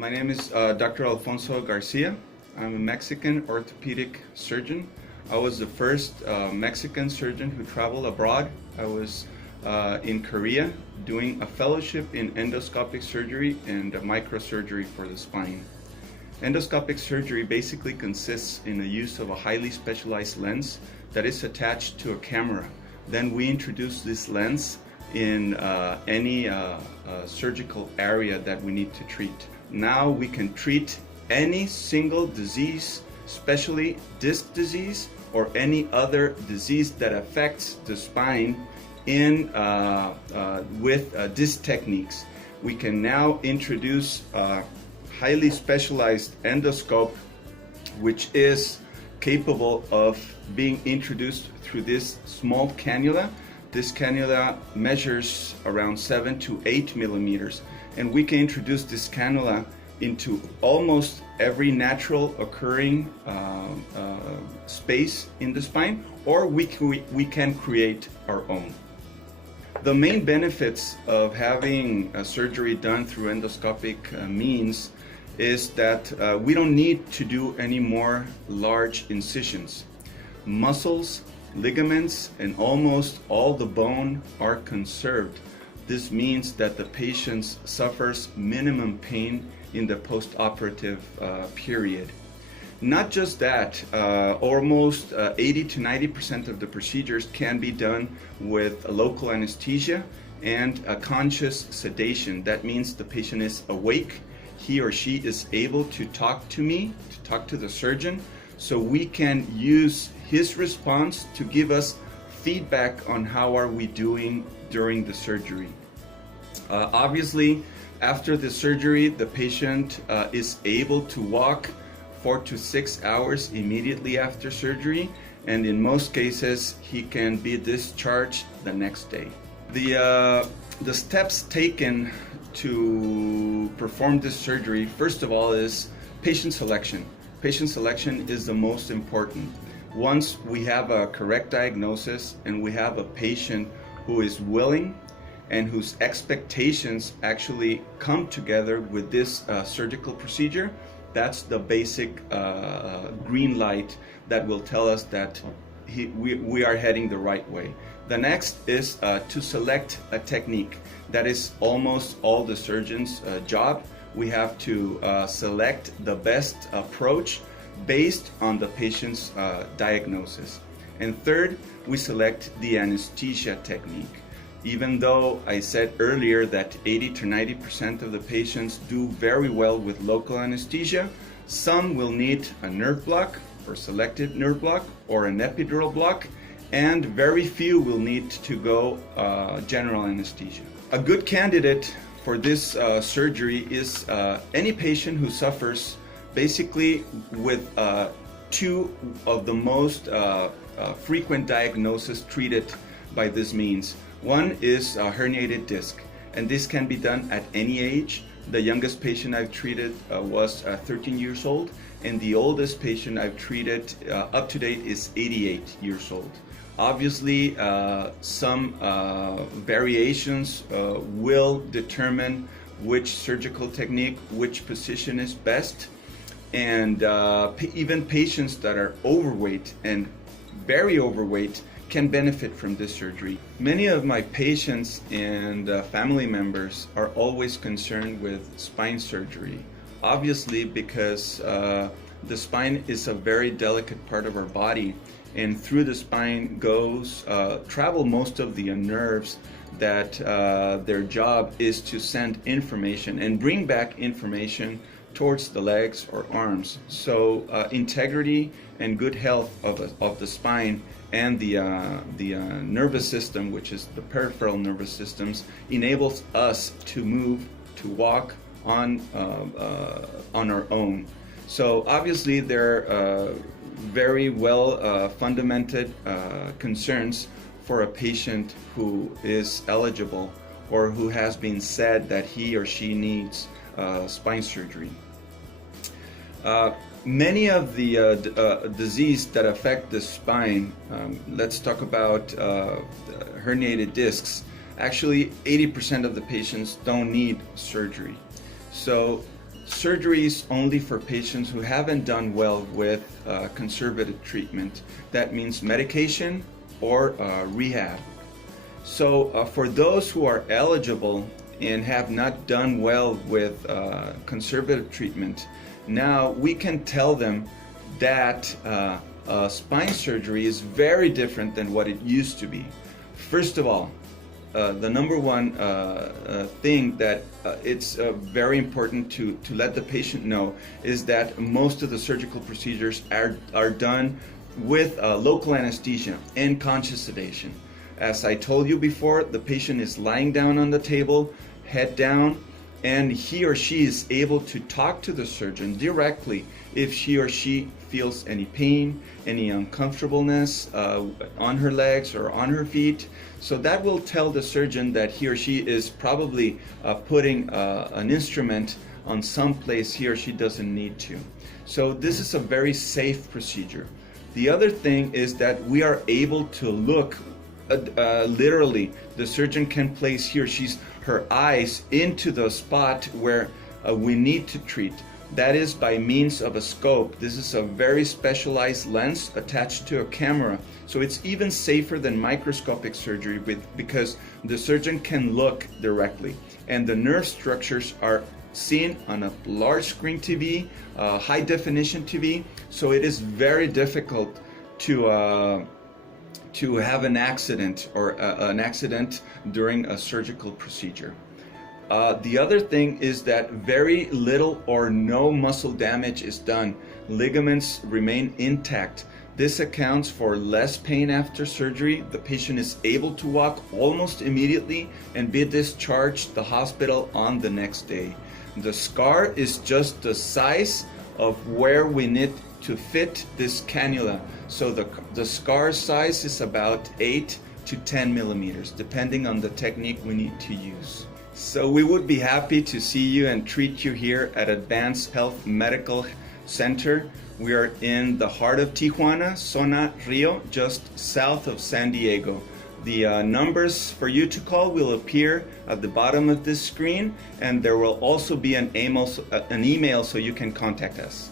My name is Dr. Alfonso Garcia. I'm a Mexican orthopedic surgeon. I was the first Mexican surgeon who traveled abroad. I was in Korea doing a fellowship in endoscopic surgery and microsurgery for the spine. Endoscopic surgery basically consists in the use of a highly specialized lens that is attached to a camera. Then we introduce this lens in any surgical area that we need to treat. Now we can treat any single disease, especially disc disease or any other disease that affects the spine with disc techniques. We can now introduce a highly specialized endoscope which is capable of being introduced through this small cannula. This cannula measures around 7 to 8 millimeters, and we can introduce this cannula into almost every natural occurring space in the spine, or we can create our own. The main benefits of having a surgery done through endoscopic means is that we don't need to do any more large incisions. Muscles, ligaments, and almost all the bone are conserved. This means that the patient suffers minimum pain in the post-operative period. Not just that, almost 80 to 90% of the procedures can be done with a local anesthesia and a conscious sedation. That means the patient is awake. He or she is able to talk to me, to talk to the surgeon, so we can use his response to give us feedback on how are we doing during the surgery. Obviously, after the surgery, the patient is able to walk 4 to 6 hours immediately after surgery, and in most cases, he can be discharged the next day. The steps taken to perform this surgery, first of all, is patient selection. Patient selection is the most important. Once we have a correct diagnosis and we have a patient who is willing and whose expectations actually come together with this surgical procedure, that's the basic green light that will tell us that we are heading the right way. The next is to select a technique. That is almost all the surgeon's job. We have to select the best approach based on the patient's diagnosis. And third, we select the anesthesia technique. Even though I said earlier that 80 to 90% of the patients do very well with local anesthesia, some will need a nerve block or selected nerve block or an epidural block, and very few will need to go general anesthesia. A good candidate for this surgery is any patient who suffers basically with two of the most frequent diagnoses treated by this means. One is a herniated disc, and this can be done at any age. The youngest patient I've treated was 13 years old, and the oldest patient I've treated up to date is 88 years old. Obviously, some variations will determine which surgical technique, which position is best, and even patients that are overweight and very overweight can benefit from this surgery. Many of my patients and family members are always concerned with spine surgery, obviously because the spine is a very delicate part of our body, and through the spine travel most of the nerves that their job is to send information and bring back information towards the legs or arms. So integrity and good health of the spine and the nervous system, which is the peripheral nervous systems, enables us to move, to walk on our own. So obviously there are very well fundamented concerns for a patient who is eligible or who has been said that he or she needs spine surgery. Many of the disease that affect the spine, let's talk about herniated discs. Actually, 80% of the patients don't need surgery. So surgery is only for patients who haven't done well with conservative treatment. That means medication or rehab. So for those who are eligible and have not done well with conservative treatment, now we can tell them that spine surgery is very different than what it used to be. First of all, the number one thing that it's very important to let the patient know is that most of the surgical procedures are done with local anesthesia and conscious sedation. As I told you before, the patient is lying down on the table, head down, and he or she is able to talk to the surgeon directly if she or she feels any pain, any uncomfortableness on her legs or on her feet. So that will tell the surgeon that he or she is probably putting an instrument on some place he or she doesn't need to. So this is a very safe procedure. The other thing is that we are able to look literally, the surgeon can place her eyes into the spot where we need to treat. That is by means of a scope. This is a very specialized lens attached to a camera. So it's even safer than microscopic surgery because the surgeon can look directly. And the nerve structures are seen on a large screen TV, high definition TV. So it is very difficult to have an accident or an accident during a surgical procedure. The other thing is that very little or no muscle damage is done. Ligaments remain intact. This accounts for less pain after surgery. The patient is able to walk almost immediately and be discharged the hospital on the next day. The scar is just the size of where we need to fit this cannula. So the scar size is about 8 to 10 millimeters, depending on the technique we need to use. So we would be happy to see you and treat you here at Advanced Health Medical Center. We are in the heart of Tijuana, Zona Rio, just south of San Diego. The numbers for you to call will appear at the bottom of this screen, and there will also be an email so you can contact us.